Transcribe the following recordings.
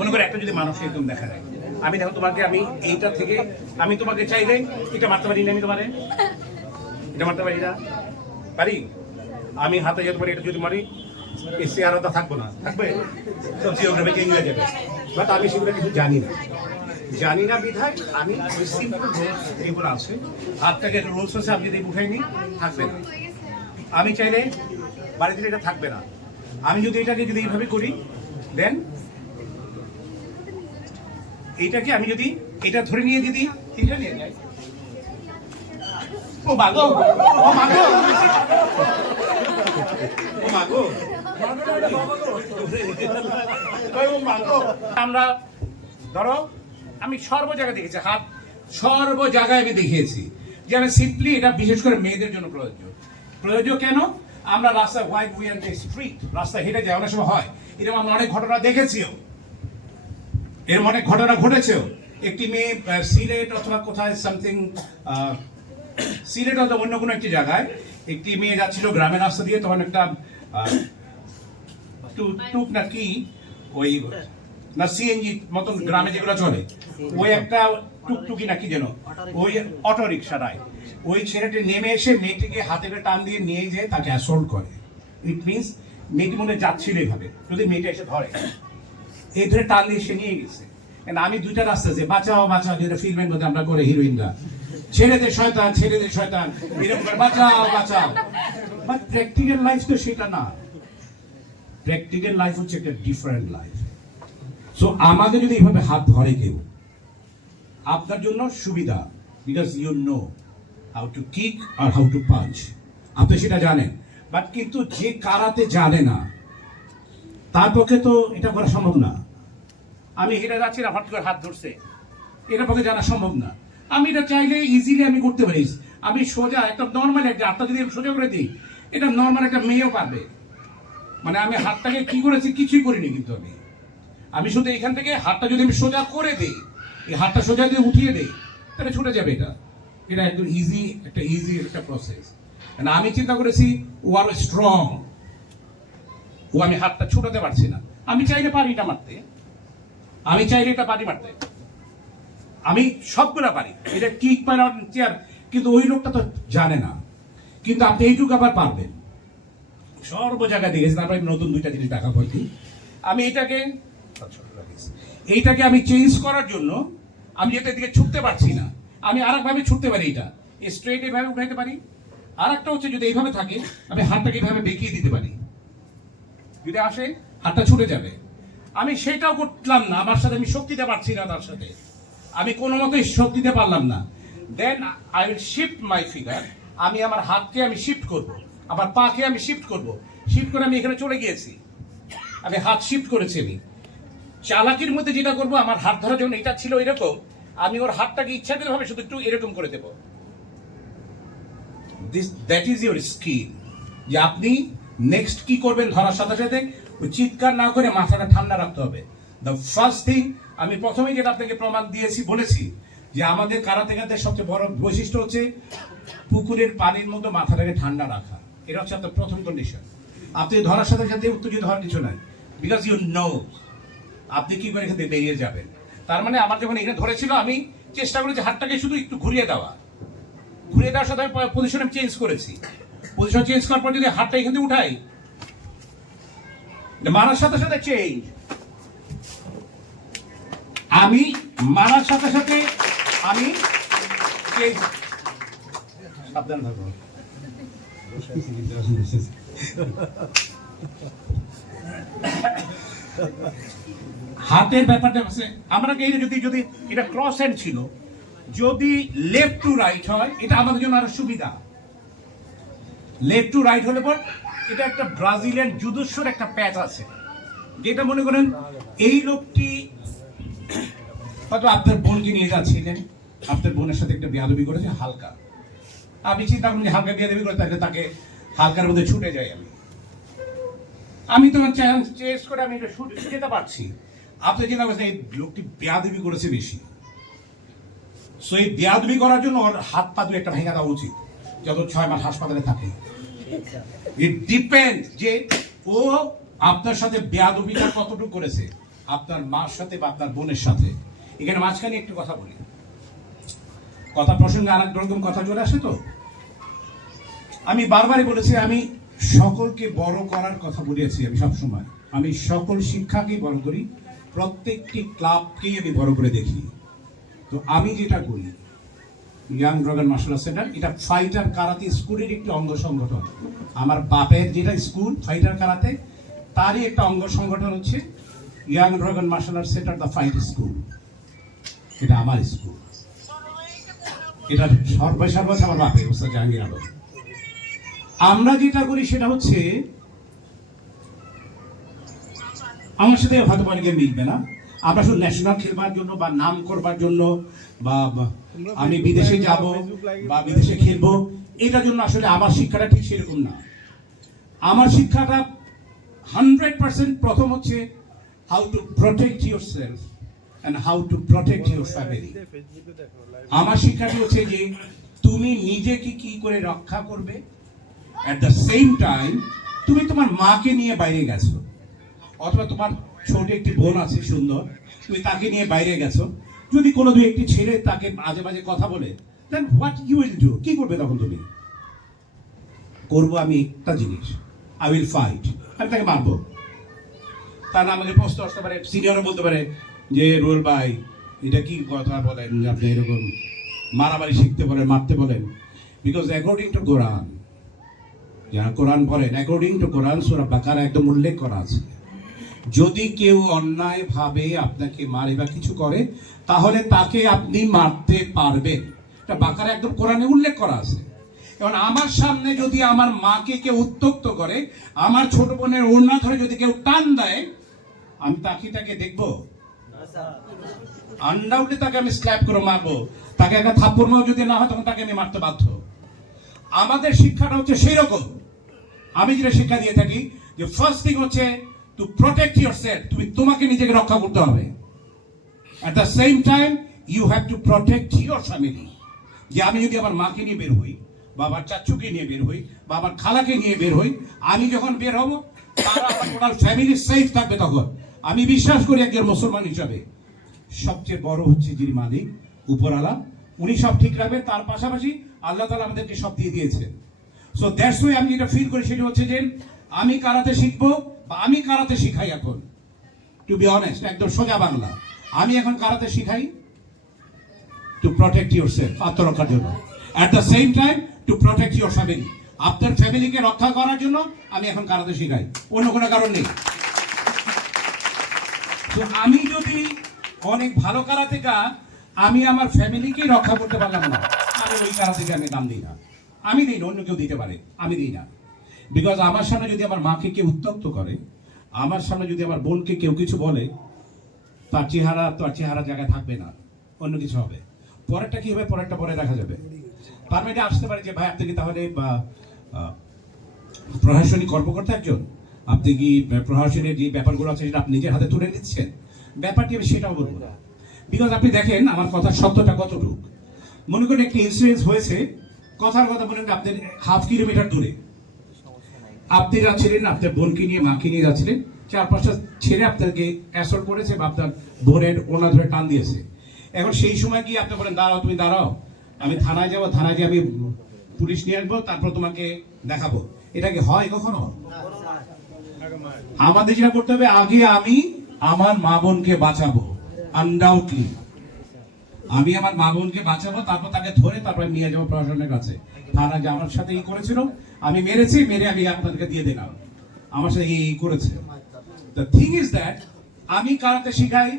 মনে করে একটা যদি মানুষ একদম দেখা যায়, আমি দেখো তোমাকে আমি এইটা থেকে আমি তোমাকে চাইলে এটা মারতে পারি না, আমি তোমারে এটা মারতে পারি না, পারি? আমি হাতে যেতে পারি, এটা যদি মারি এই চেহারাটা থাকবো না, থাকবে সব জিওগ্রাফি চেঞ্জ হয়ে যাবে। বাট আমি সেগুলো কিছু জানি না বিধায় আমি ওই সিম্পল রুলস যেগুলো আছে, হাতটাকে একটা রুলস আছে, আমি যদি উঠাই নিই থাকবে না। আমি চাইলে বাড়িতে এটা থাকবে না। আমি যদি এটাকে যদি এইভাবে করি, দেন এইটাকে আমি যদি এটা ধরে নিয়ে যদি এটা নিয়ে যাই, ও মাগো ও মাগো ও মাগো, আমরা ধরো আমি সর্ব জায়গায় দেখেছি, হাত সর্ব জায়গায় আমি দেখিয়েছি যে আমি সিম্পলি এটা বিশেষ করে মেয়েদের জন্য প্রযোজ্য কেন? আমরা রাস্তায় white we on the street, রাস্তায় হেঁটে যাই, অনেক সময় হয় এরকম, আমরা অনেক ঘটনা দেখেছিও, এরকম অনেক ঘটনা ঘটেছেও। একটি মেয়ে সিলেট অথবা কোথায় সামথিং, সিলেট অথবা অন্য কোনো একটি জায়গায় একটি মেয়ে যাচ্ছিল গ্রামের রাস্তা দিয়ে, তখন একটা টুক না কি ওই না সিএনজি মতন গ্রামে যেগুলো চলে, ওই একটা টুকটুকি না কি যেন ওই অটো রিক্সাটায় ওই ছেলেটি নেমে এসে মেয়েটিকে হাতে করে টান দিয়ে নিয়ে যেয়ে তাকে অ্যাসল্ট করে। ইট মিনস মেয়েটি মনে যাচ্ছিল এইভাবে, যদি মেয়েটা এসে ধরে, এই ধরে টান দিয়ে সে নিয়ে গেছে। আমি দুইটা রাস্তা আছে, বাঁচাও বাঁচাও, যেটা ফিল্মের মধ্যে আমরা করে হিরোইনরা, ছেড়ে দে শয়তান এরকম করে বাঁচাও বাঁচাও। বাট প্র্যাকটিক্যাল লাইফ তো সেটা না, প্র্যাকটিক্যাল লাইফ হচ্ছে একটা ডিফারেন্ট লাইফ। সো আমাদের যদি এইভাবে হাত ধরে কেউ, আপনার জন্য সুবিধা, because you know how to kick আর হাউ টু পাঞ্চ, আপনি সেটা জানেন। বাট কিন্তু যে কারাতে জানে না, তার পক্ষে তো এটা করা সম্ভব না। আমি হেঁটে যাচ্ছি না, হঠাৎ করে হাত ধরছে, এটা পক্ষে জানা সম্ভব না। আমি এটা চাইলে ইজিলি আমি করতে পারি। আমি সোজা একটা নর্মাল একটা হাতটা যদি আমি সোজা করে দিই, এটা নর্মাল একটা মেয়েও পারবে। মানে আমি হাতটাকে কি করেছি, কিছুই করিনি, কিন্তু আমি শুধু এখান থেকে হাতটা যদি আমি সোজা করে দিই, এই হাতটা সোজা দিয়ে উঠিয়ে দিই, তাহলে ছুটে যাবে। এটা একদম ইজি একটা প্রসেস। আমি চিন্তা করেছি ও আরো স্ট্রং, ও আমি হাতটা ছুটাতে পারছি না, আমি চাইলে পারি এটা মারতে, আমি চাইলে এটা পারি মারতে, আমি সবগুলা পারি, এটা কিক পার চেয়ার, কিন্তু ওই লোকটা তো জানে না। কিন্তু আপনি এইটুকু আবার পারবেন, সর্ব জায়গায় দেখেছি। তারপরে নতুন দুইটা জিনিস দেখা পড়ছি। আমি এইটাকে আমি চেঞ্জ করার জন্য আমি যেটা এদিকে ছুটতে পারছি না, আমি আর একভাবে ছুটতে পারি, এটা স্ট্রেট এইভাবে উঠাইতে পারি। আর একটা হচ্ছে যদি এইভাবে থাকে, আমি হাতটাকে এইভাবে বেঁকিয়ে দিতে পারি, যদি আসে হাতটা ছুটে যাবে। আমি সেটাও করলাম না, আমার সাথে আমি শক্তিতে পারছি না, তার সাথে আমি কোনো মতেই শক্তিতে পারলাম না। Then I will shift my figure, আমি আমার হাতকে আমি শিফট করব, আমার পাকে আমি শিফট করব, শিফট করে আমি এখানে চলে গিয়েছি, আমি হাত শিফট করেছি। আমি চালাকির মধ্যে যেটা করবো, আমার হাত ধরার জন্য এটা ছিল এরকম, আমি ওর হাতটাকে ইচ্ছাকৃত ভাবে শুধু একটু এরকম করে দেব। দ্যাট ইজ ইউর স্কিল, যে আপনি নেক্সট কি করবেন ধরার সাথে সাথে ওই চিৎকার না করে মাথাটা ঠান্ডা রাখতে হবে। দ্য ফার্স্ট থিং, আমি প্রথমেই যেটা আপনাকে প্রমাণ বলেছি যে আমাদের কারাতেকাদের সবচেয়ে বড় বৈশিষ্ট্য হচ্ছে পুকুরের পানির মতো মাথাটাকে ঠান্ডা রাখা। এটা হচ্ছে আপনার প্রথম কন্ডিশন। আপনি ধরার সাথে সাথে উত্তেজিত হওয়ার কিছু নাই, বিকজ ইউ নো আপনি কি করে এখান থেকে বেরিয়ে যাবেন। তার মানে আমার যখন এখানে ধরেছিল, আমি চেষ্টা করেছি হাতটাকে শুধু একটু ঘুরিয়ে দেওয়ার সাথে পজিশন আমি চেঞ্জ করেছি। পজিশন চেঞ্জ করার পর যদি হাতটা এখান থেকে উঠাই, মারার সাথে সাথে চেঞ্জ, আমি মারার সাথে সাথে আমি সাবধান থাকবো। হাতের ব্যাপারটা আছে, আমরা যদি এটা ক্রস হ্যান্ড ছিল, যদি লেফট টু রাইট হয়, এটা আমাদের জন্য আরো সুবিধা। লেফট টু রাইট হলে পর এটা একটা ব্রাজিলিয়ান জুদোসোর একটা প্যাচ আছে, যেটা মনে করেন এই লোকটি হয়তো আপনার বোনকে নিয়ে যাচ্ছিলেন, আপনার বোনের সাথে একটা বেয়াদবি করেছে হালকা, আমি চিন্তা করি হালকা বেয়াদবি করে, তাহলে তাকে হালকার মধ্যে ছুটে যাই। আমি তোমার চ্যালেঞ্জ চেস করে আমি এটা যেতে পারছি। আপনি চিন্তা করছেন এই লোকটি বেয়াদবি করেছে বেশি, সো এই বেয়াদবি করার জন্য ওর হাত পা দুই একটা ভেঙে দেওয়া উচিত, যত 6 মাস হাসপাতালে থাকে। ইট ডিপেন্ড যে ও আপনার সাথে বেয়াদবিটা কতটুকু করেছে। আপনার মার সাথে বা আপনার বোনের সাথে। এখানে মাঝখানে একটু কথা বলি, কথা প্রসঙ্গে আর এক রকম কথা চলে আসে। তো আমি বারবারই বলেছি, আমি সকলকে বড় করার কথা বলেছি। আমি সবসময় আমি সকল শিক্ষাকেই বড় করি, প্রত্যেকটি ক্লাবকেই আমি বড় করে দেখি। তো আমি যেটা করি, young dragon martial art center, এটা ফাইটার কারাতে স্কুলের একটি অঙ্গ সংগঠন। আমার বাপের যেটা স্কুল ফাইটার কারাতে, তারই একটা অঙ্গ সংগঠন হচ্ছে young dragon martial art center the fight school. এটা আমার স্কুল, এটা সর্বসর্বস আমার বাপের ওস্তাদ জাহাঙ্গীর আলম। আমরা যেটা করি সেটা হচ্ছে, আমার সাথে হয়তো অনেকে মিলবে না, আমরা শুধু ন্যাশনাল খেলবার জন্য বা নাম করবার জন্য বা আমি বিদেশে যাব বা বিদেশে খেলবো, এটার জন্য আসলে আমার শিক্ষাটা ঠিক সেরকম না। আমার শিক্ষাটা 100% প্রথম হচ্ছে how to protect your self and how to protect your family. আমার শিক্ষাটি হচ্ছে যে তুমি নিজেকে কি করে রক্ষা করবে, অ্যাট দ্য সেম টাইম তুমি তোমার মাকে নিয়ে বাইরে গেছো, অথবা তোমার ছোট একটি বোন আছে সুন্দর, তুমি তাকে নিয়ে বাইরে গেছো, যদি কোনো দুই একটি ছেলে তাকে মাঝে মাঝে কথা বলে, দেন হোয়াট ইউ উইল ডু, কি করবে তখন তুমি? করবো আমি একটা জিনিস, আই উইল ফাইট, আমি তাকে মারবো। তার আমাকে প্রশ্ন আসতে পারে, সিনিয়রও বলতে পারে যে রোল ভাই এটা কি কথা বলেন, আপনি এরকম মারামারি শিখতে বলেন, মারতে বলেন। বিকজ অ্যাকর্ডিং টু কোরআন, যারা কোরআন পড়েন, অ্যাকর্ডিং টু কোরআন সূরা বাকারা একদম উল্লেখ করা আছে, যদি কেউ অন্যায় ভাবে আপনাকে মারে বা কিছু করে, তাহলে তাকে আপনি মারতে পারবেন। এটা বাকারা একদম কোরআনে উল্লেখ করা আছে। এখন আমার সামনে যদি আমার মাকে কেউ উত্ত্যক্ত করে, আমার ছোট বোনের ওড়না ধরে যদি কেউ টান দেয়, আমি তাকে দেখবো? আনডাউটলি তাকে আমি স্ল্যাপ করে মারবো। তাকে একটা থাপ্পড় মারও যদি না হয়, তখন তাকে আমি মারতে বাধ্য। আমাদের শিক্ষাটা হচ্ছে সেই রকম। আমি যেটা শিক্ষা দিয়ে থাকি যে ফার্স্ট থিং হচ্ছে টু প্রোটেক্ট ইয়োরসেলফ, তুমি তোমাকে নিজেকে রক্ষা করতে হবে। At the same time you have to protect your family. যে আমি যদি আমার মাকে নিয়ে বের হই, বা আমার চাচুকে নিয়ে বের হই, বা আমার খালাকে নিয়ে বের হই, আমি যখন বের হব তারা আমার টোটাল ফ্যামিলি সেফ থাকবে। তখন আমি বিশ্বাস করি একজন মুসলমান হিসাবে সবচেয়ে বড় হচ্ছে যিনি মালিক, উপরওয়ালা, উনি সব ঠিক রাখবেন। তার পাশাপাশি আল্লাহ তাআলা আমাদেরকে সব দিয়ে দিয়েছে। সো দ্যাটস ওয়াই আমি যেটা ফিল করি সেটা হচ্ছে যে আমি কারাতে শিখবো বা আমি কারাতে শিখাই এখন, টু বি অনেস্ট, একদম সোজা বাংলা, আমি এখন কারাতে শিখাই টু প্রোটেক্ট ইয়োরসেলফ, আত্মরক্ষার জন্য। At the same time to protect your family, আপনার ফ্যামিলিকে রক্ষা করার জন্য আমি এখন কারাতে শিখাই, অন্য কোনো কারণ নেই। তো আমি যদি অনেক ভালো কারাতেকা, আমি আমার ফ্যামিলিকেই রক্ষা করতে পারলাম না, আমি ওই কারাতেকে আমি দাম দিই না। আমি দিই না, অন্য কেউ দিতে পারে, আমি দিই না। বিকজ আমার সামনে যদি আমার মাকে কেউ উত্ত্যক্ত করে, আমার সামনে যদি আমার বোনকে কেউ কিছু বলে, তার চেহারা জায়গায় থাকবে না, অন্য কিছু হবে। পরেরটা কি হবে, পরেরটা পরে দেখা যাবে। তার মধ্যে আসতে পারে যে ভাই আপনি কি তাহলে প্রশাসনিক কর্মকর্তা একজন, আপনি কি প্রশাসনের যে ব্যাপারগুলো আছে সেটা আপনি নিজের হাতে তুলে নিচ্ছেন, ব্যাপারটি আমি সেটাও বলবো না। বিকজ আপনি দেখেন আমার কথার সত্যটা কতটুকু। মনে করেন একটি ইনসিডেন্স হয়েছে, কথার কথা বলেন আপনার 1/2 কিলোমিটার দূরে, আপনি যাচ্ছিলেন আপনার বোনকে নিয়ে, মাকে নিয়ে যাচ্ছিলেন, 4-5টা ছেলে আপনাকে অ্যাসল্ট করেছে বা আপনার বোনের ওনা ধরে টান দিয়েছে। এখন সেই সময় কি আপনি বলেন দাঁড়াও, তুমি দাঁড়াও, আমি থানায় যাবো, থানায় গিয়ে আমি পুলিশ নিয়ে আসবো, তারপর তোমাকে দেখাবো? এটা কি হয় কখনো? আমাদের যেটা করতে হবে, আগে আমি আমার মা বোনকে বাঁচাবো, আনডাউটলি আমি আমার মা বোনকে বাঁচাবো, তারপর তাকে ধরে তারপর নিয়ে যাবো প্রশাসনের কাছে। তারা যে আমার সাথে এই করেছিল, আমি মেরেছি, মেরে আমি আপনাদেরকে দিয়ে দিলাম, আমার সাথে এই করেছে। দ্য থিং ইজ দ্যাট আমি কারাতে শিখাই,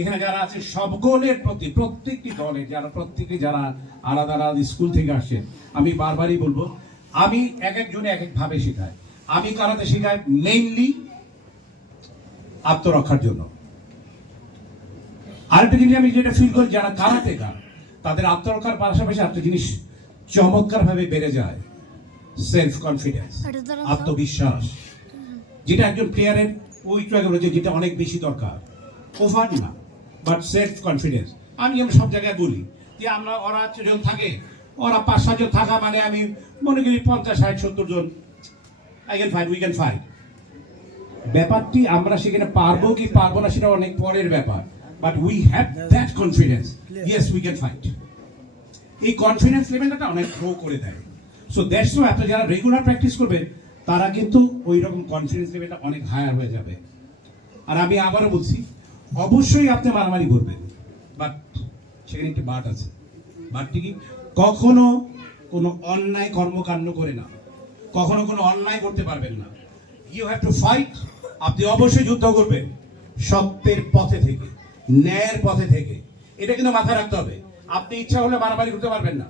এখানে যারা আছে সকলের প্রতি, প্রত্যেকটি দলে যারা, প্রত্যেকে যারা আলাদা আলাদা স্কুল থেকে আসছেন, আমি বারবারই বলবো, আমি এক একজনে এক এক ভাবে শেখাই। আমি কারাতে শেখাই মেইনলি আত্মরক্ষার জন্য। আরেকটা জিনিস আমি যেটা ফিল করি, যারা কারাতেকার তাদের আত্মরক্ষার পাশাপাশি একটা জিনিস চমৎকার ভাবে বেড়ে যায়, সেলফ কনফিডেন্স, আত্মবিশ্বাস, যেটা একজন প্লেয়ারের ওই রয়েছে, যেটা অনেক বেশি দরকার। ওভার না, বাট সেলফ কনফিডেন্স। আমি সব জায়গায় বলি যে ওরা 4 জন থাকে, ওরা 5-7 জন থাকা মানে আমি মনে করি 50, 60, 70 জন, I can fight, we can fight. ব্যাপারটি আমরা সেখানে পারবো কি পারবো না সেটা অনেক পরের ব্যাপার, but we have that confidence, yes we can fight. এই কনফিডেন্স লেভেলটা অনেক গ্রো করে দেয়। সো দ্যাটস ওয়াই আপনি যারা রেগুলার প্র্যাকটিস করবেন তারা কিন্তু ওই রকম কনফিডেন্স লেভেলটা অনেক হায়ার হয়ে যাবে। আর আমি আবারও বলছি, অবশ্যই আপনি মারামারি করবেন, বাট সেখানে একটি বাট আছে। বাটটি কি? কখনো কোনো অন্যায় কর্মকাণ্ড করে না, কখনো কোনো অন্যায় করতে পারবেন না। You have to fight. আপনি অবশ্যই যুদ্ধ করবেন সত্যের পথে থেকে, ন্যায়ের পথে থেকে। এটা কিন্তু মাথায় রাখতে হবে। আপনি ইচ্ছা হলে মারামারি করতে পারবেন না,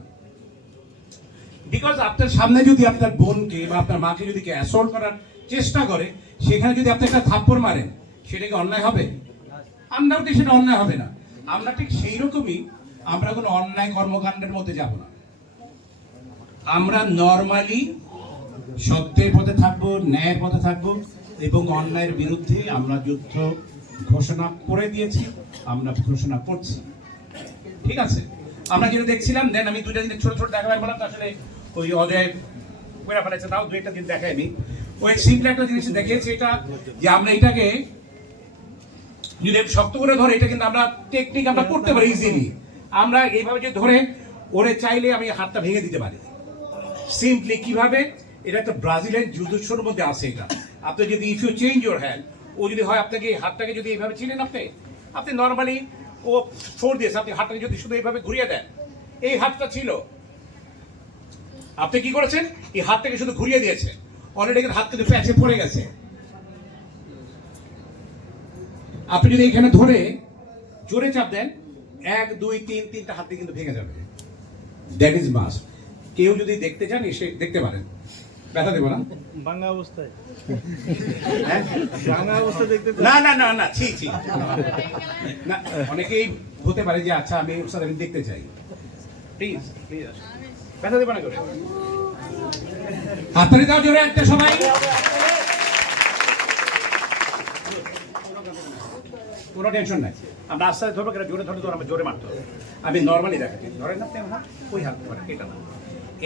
বিকজ আপনার সামনে যদি আপনার বোনকে বা আপনার মাকে যদি কেউ অ্যাসল্ট করার চেষ্টা করে, সেখানে যদি আপনি একটা থাপ্পড় মারেন, সেটা কি অন্যায় হবে? আন্ডাউটলি সেটা অন্যায় হবে না। আমরা ঠিক সেই রকমই, আমরা কোনো অন্যায় কর্মকাণ্ডের মধ্যে যাব না। আমরা নর্মালি সত্যের পথে থাকবো, ন্যায়ের পথে থাকবো, এবং অন্যায়ের বিরুদ্ধে আমরা যুদ্ধ ঘোষণা করে দিয়েছি, আমরা ঘোষণা করছি। ঠিক আছে? আমরা যেটা দেখছিলাম, দেন আমি দুইটা জিনিস ছোট ছোট দেখাবার বললাম, আসলে ওই অজয় বেড়া ফেলেছে, তাও দু একটা দিন দেখায়নি। ওই সিম্পল একটা জিনিস দেখিয়েছে, এটা যে আমরা এটাকে যদি শক্ত করে ধরে, এটা কিন্তু আমরা টেকনিক আমরা করতে পারি ইজিলি। আমরা এইভাবে যে ধরে ওরে চাইলে আমি হাতটা ভেঙে দিতে পারি সিম্পলি। কিভাবে? এটা একটা ব্রাজিলিয়ান জুজুৎসুর মধ্যে আছে। এটা আপনি যদি if you change your hand, ও যদি হয় আপনাকে হাতটাকে যদি এইভাবে ছিলেন, আপনি নর্মালি ও ফোর দিয়েছে, আপনি হাতটাকে যদি শুধু এইভাবে ঘুরিয়ে দেন, এই হাতটা ছিল, আপনি কি করেছেন? এই হাতটাকে শুধু ঘুরিয়ে দিয়েছে, অলরেডি হাত কিন্তু প্যাচে পড়ে গেছে। আপনি যদি এখানে ধরে জোরে চাপ দেন, 1 2 3 তিনটা হাত কিন্তু ভেঙে যাবে। That is must. কেউ যদি দেখতে চান এসে দেখতে পারেন, ব্যথা দেবো না ভাঙা অবস্থায়। হ্যাঁ, ভাঙা অবস্থা দেখতে না না না না, ঠিক ঠিক না। অনেকেই হতে পারে যে আচ্ছা আমি স্যার আমি দেখতে চাই, প্লিজ প্লিজ ব্যথা দেবো না করে হাততালি দাও জোরে একটা সবাই। কোনো টেনশন নাই, আমরা আস্তে আস্তে ধরবো, জোরে ধরতে ধরো, আমরা জোরে মারতে হবে। আমি নর্মালি দেখাচ্ছি, ধরেন না আপনি হাত, ওই হাত ধরেন, এটা না,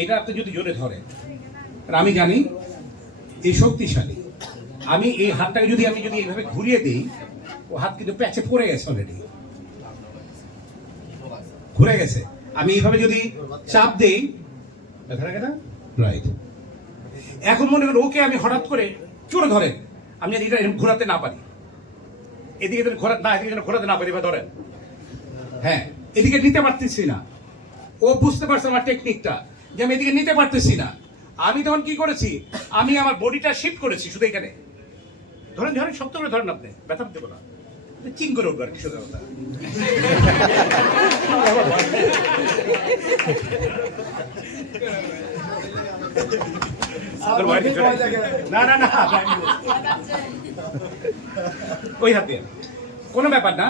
এটা আপনি যদি জোরে ধরেন, আমি জানি এই শক্তিশালী। আমি এই হাতটাকে যদি এইভাবে ঘুরিয়ে দিই, ও হাত কিন্তু প্যাচে পড়ে গেছে, অলরেডি ঘুরে গেছে। আমি এইভাবে যদি চাপ দিই, ব্যথা লাগে না? রাইট। এখন মনে করেন ওকে আমি হঠাৎ করে জোরে ধরেন, আমি যদি এটা ঘোরাতে না পারি, এদিকে ঘোরাতে না, এদিকে ঘোরাতে না পারি, বা ধরেন হ্যাঁ এদিকে নিতে পারতেছি না, ও বুঝতে পারছে আমার টেকনিকটা যে আমি এদিকে নিতে পারতেছি না। আমি তখন কি করেছি, আমি আমার বডিটা শিফট করেছি শুধু এখানে। ধরেন ধরেন শক্ত করে ধরেন, আপনি ব্যথা দেবো না, চিং করে উঠবে আর কি, সোজা কথা। না না না, ওই হাত দিয়ে কোনো ব্যাপার না।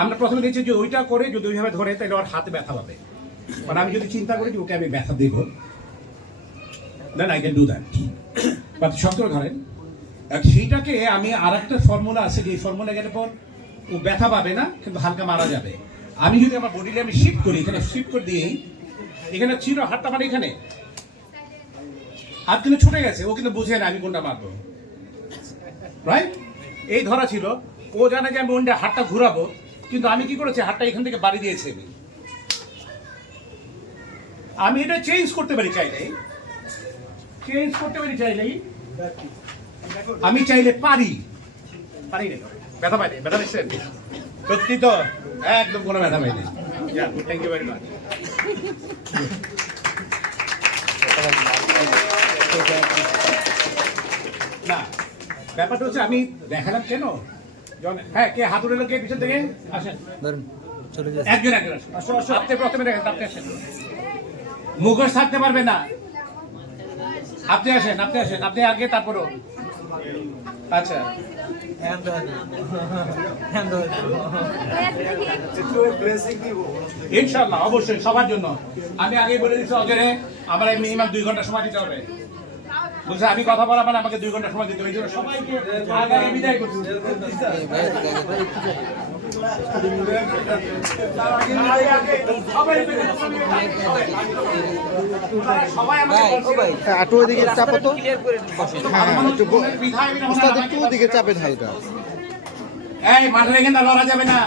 আমরা প্রথমে দেখছি যে ওইটা করে যদি ওইভাবে ধরে, তাহলে ওর হাতে ব্যথা পাবে। মানে আমি যদি চিন্তা করি যে ওকে আমি ব্যথা দেবো, then I can do that, but শক্ত করে ধরেন। সেইটাকে আমি আর একটা ফর্মুলা আছে, যে ফর্মুলা গেলে পর ও ব্যথা পাবে না, কিন্তু হালকা মারা যাবে। আমি যদি আমার বডিতে আমি শিফট করি, এখানে শিফট করে দিয়েই, এখানে ছিল হাতটা, মানে এখানে হাত কিন্তু ছুটে গেছে, ও কিন্তু বুঝে না আমি কোনটা মারবো, রাইট? এই ধরা ছিল, ও জানে যে আমি ওনটা হাতটা ঘুরাবো, কিন্তু আমি কি করেছি, হাতটা এখান থেকে বাড়ি দিয়েছি। আমি এটা চেঞ্জ করতে পারি চাইলেই, আমি চাইলে পারি পারি না। ব্যথা পাইনি, ব্যথা নিচ্ছেন সত্যি তো? একদম কোনো ব্যথা পাইনি। Thank you very much. না, ব্যাপারটা হচ্ছে আমি দেখালাম কেন, হ্যাঁ কে হাত উঠে কে পিছন থেকে আসেন, একজন একজন আপনি প্রথমে দেখেন, আপনি আসেন, মুখোশ থাকতে পারবে না, আপনি আসেন আপনি আসেন, আপনি আগে তারপরও। আচ্ছা ইনশাআল্লাহ অবশ্যই সবার জন্য। আমি আগে বলে দিচ্ছি অজরে, আমার মিনিমাম 2 ঘন্টা সময় দিতে হবে। বুঝছে আমি কথা বলা মানে আমাকে 2 ঘন্টা সময় দিতে হবে এই জন্য সবাইকে আগামী বিদায় করছি সবাই আমাকে আটো ওদিকে চাপো তো হ্যাঁ একটু ওস্তাদ একটু ওদিকে চাপেন হালকা এই মাঠে এখানে লড়া যাবে না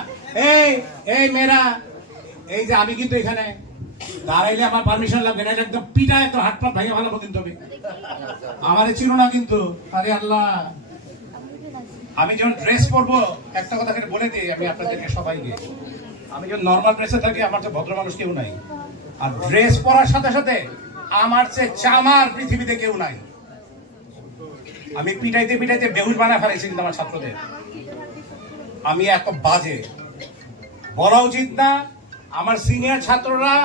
এই এই মেয়েরা এই যে আমি কিন্তু এখানে দাঁড়াইলে আমার পারমিশন লাগবে না একদম পিটা একদম হাত পা ভাঙে ভালো কিন্তু হবে আমারে ছিল না কিন্তু আরে আল্লাহ আমি যখন ড্রেস পরবো একটা কথা করে বলে দিই আমি আপনাদেরকে সবাইকে আমি যখন নর্মাল ড্রেসে থাকি আমার যে ভদ্র মানুষ কেউ নাই আর ড্রেস পরার সাথে সাথে আমার চেয়ে চামার পৃথিবীতে কেউ নাই আমি পিটাইতে পিটাইতে বেহুশ বানা ফেলাইছি কিন্তু আমার ছাত্রদের আমি এত বাজে বলা উচিত না আমার সিনিয়র ছাত্ররা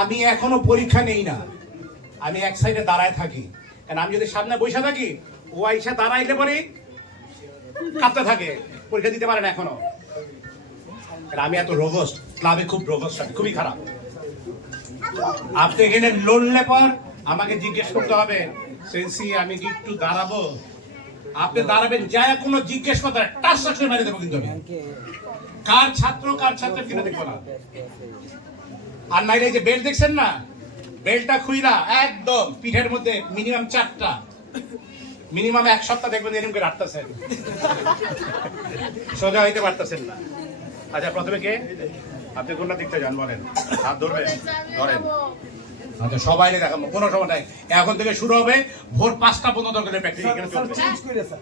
আমি এখনো পরীক্ষা নেই না আমি এক সাইডে দাঁড়ায় থাকি কারণ আমি যদি সামনে বসে থাকি ও আইসা দাঁড়াইলে পরে কাঁপতে থাকে পরীক্ষা দিতে পারে না এখনো কারণ আমি এত রোগস্ট ক্লাবে খুব রোগস্ট খুবই খারাপ আপনি এখানে লড়লে পর আমাকে জিজ্ঞেস করতে হবে সেন্সি আমি কি একটু দাঁড়াবো আপনি দাঁড়াবেন যায় কোনো জিজ্ঞেস করতে টাচ সাকসে মারি দেবো কিন্তু আমি কার ছাত্র কিনে দেখবো না আর নাইলে যে বেল্ট দেখছেন না বেল্টটা খুইলা একদম পিঠের মধ্যে মিনিমাম 4টা মিনিমাম 1 সপ্তাহ দেখবেন এরকম করে রাখতেছেন সোজা হইতে পারতেছেন না আচ্ছা প্রথমে কে আপনি কোনটা দিকটা যান বলেন হাত ধরবেন ধরেন আচ্ছা সবাই দেখাবো কোনো সময় নাই এখন থেকে শুরু হবে ভোর 5টা পর্যন্ত করে প্র্যাকটিস এখানে চলবে চেঞ্জ করে স্যার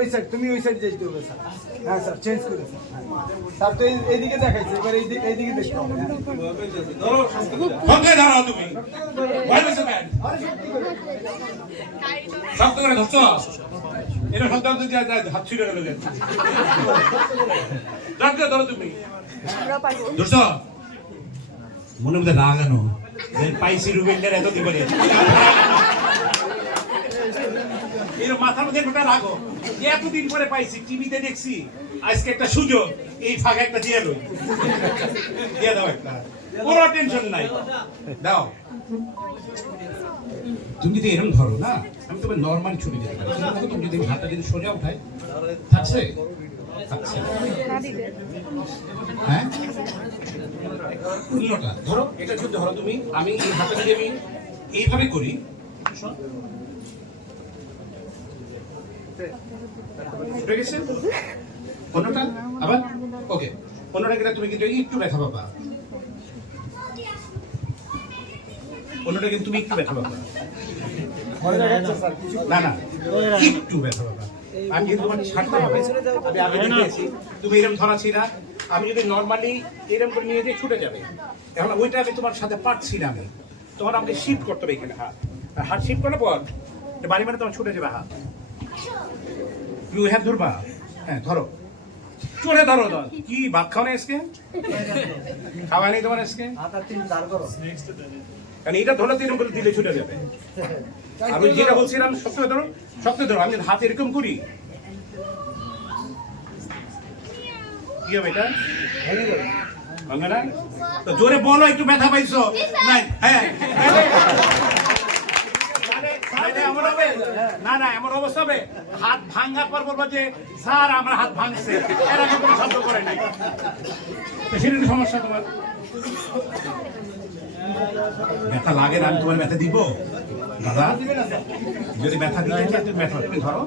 ওই সাইড তুমি ওই সাইড যাইতে হবে স্যার হ্যাঁ স্যার চেঞ্জ করে স্যার তো এইদিকে দেখাইছে এবার এইদিকে দেখতে হবে ধরো ওকে ধরো তুমি ওয়াই মিস্টার ম্যান শক্ত করে ধরছো এটা শক্ত করে দিয়ে হাত ছিঁড়ে গেল যে ধরো তুমি ধরছো মনে মধ্যে রাগ আনো পাইছি রুবেলের এত কি বলে এর মাথার মধ্যে একটা রাখো এতদিন পরে পাইছি টিভিতে দেখছি আজকে একটা সুযোগ এই ফাঁকে একটা দিয়ে লই দিয়ে দাও একটা কোনো টেনশন নাই দাও তুমি যদি এরকম ধরো না আমি তোমার নর্মাল ছুটি দিতে পারি কিন্তু তুমি যদি হাতটা যদি সোজা উঠাই থাকছে থাকছে হ্যাঁ উল্টোটা ধরো এটা যদি ধরো তুমি আমি এই হাতটা যদি আমি এইভাবে করি উঠে গেছে অন্যটা আবার ওকে অন্যটা গেলে তুমি কিন্তু একটু ব্যথা পাবা অন্যটা কিন্তু তুমি একটু ব্যথা পাবা না না একটু ব্যথা পাবা আমি কিন্তু তোমার ছাড়তে হবে আমি আগে দেখেছি তুমি এরকম ধরা ছিল আমি যদি নর্মালি এরকম করে নিয়ে যেয়ে ছুটে যাবে এখন ওইটা আমি তোমার সাথে পারছি না আমি তখন আমাকে শিফট করতে হবে এখানে হাত শিফট করার পর বাড়ি মানে তোমার ছুটে যাবে হাত ইউ হ্যাভ ধরবা হ্যাঁ ধরো চলে ধরো কি ভাত খাও না আজকে খাওয়া নেই তোমার আজকে কারণ এটা ধরো তিন করে দিলে ছুটে যাবে আমি যেটা বলছিলাম শক্ত ধরো আমি হাত এরকম করি কি হবে এটা ভাঙবে না তো জোরে বলো একটু ব্যথা পাইছো নাই হ্যাঁ না না এমন অবস্থা হবে হাত ভাঙার পর বলবো যে স্যার আমার হাত ভাঙছে এর আগে কোনো শব্দ করে নাই সেটা সমস্যা তোমার ব্যথা লাগে না আমি তোমার ব্যথা দিব দাদা যদি ব্যথা দিতে চাই তুমি ব্যথা তুমি ধরো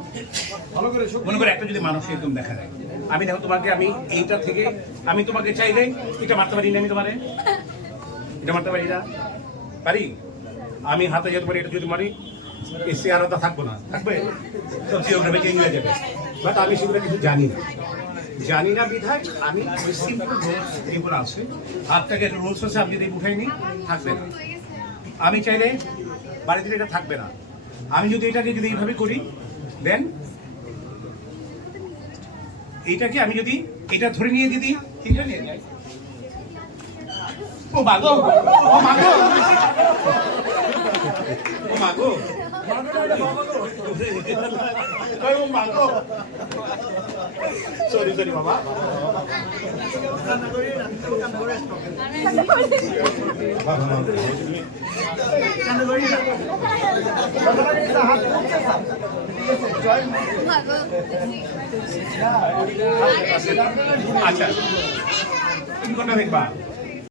মনে করে একটা যদি মানুষ একদম দেখা যায় আমি দেখো তোমাকে আমি এইটা থেকে আমি তোমাকে চাইলে এটা মারতে পারি না আমি তোমারে এটা মারতে পারি না পারি আমি হাতে যেতে পারি এটা যদি মারি এই চেয়ারটা থাকবো না থাকবে সব জিওগ্রাফি চেঞ্জ হয়ে যাবে বাট আমি সেগুলো কিছু জানি না বিধায় আমি ওই সিম্পল রুলস যেগুলো আছে হাতটাকে রুলস আছে আমি যদি উঠাইনি থাকবে না আমি চাইলে বাড়িতে এটা থাকবে না আমি যদি এটাকে যদি এইভাবে করি দেন এইটাকে আমি যদি এটা ধরে নিয়ে যদি এটা নিয়ে যাই ও মাগো ও মাগো ও মাগো সরি সরি বাবা আচ্ছা তুমি কোনটা দেখবা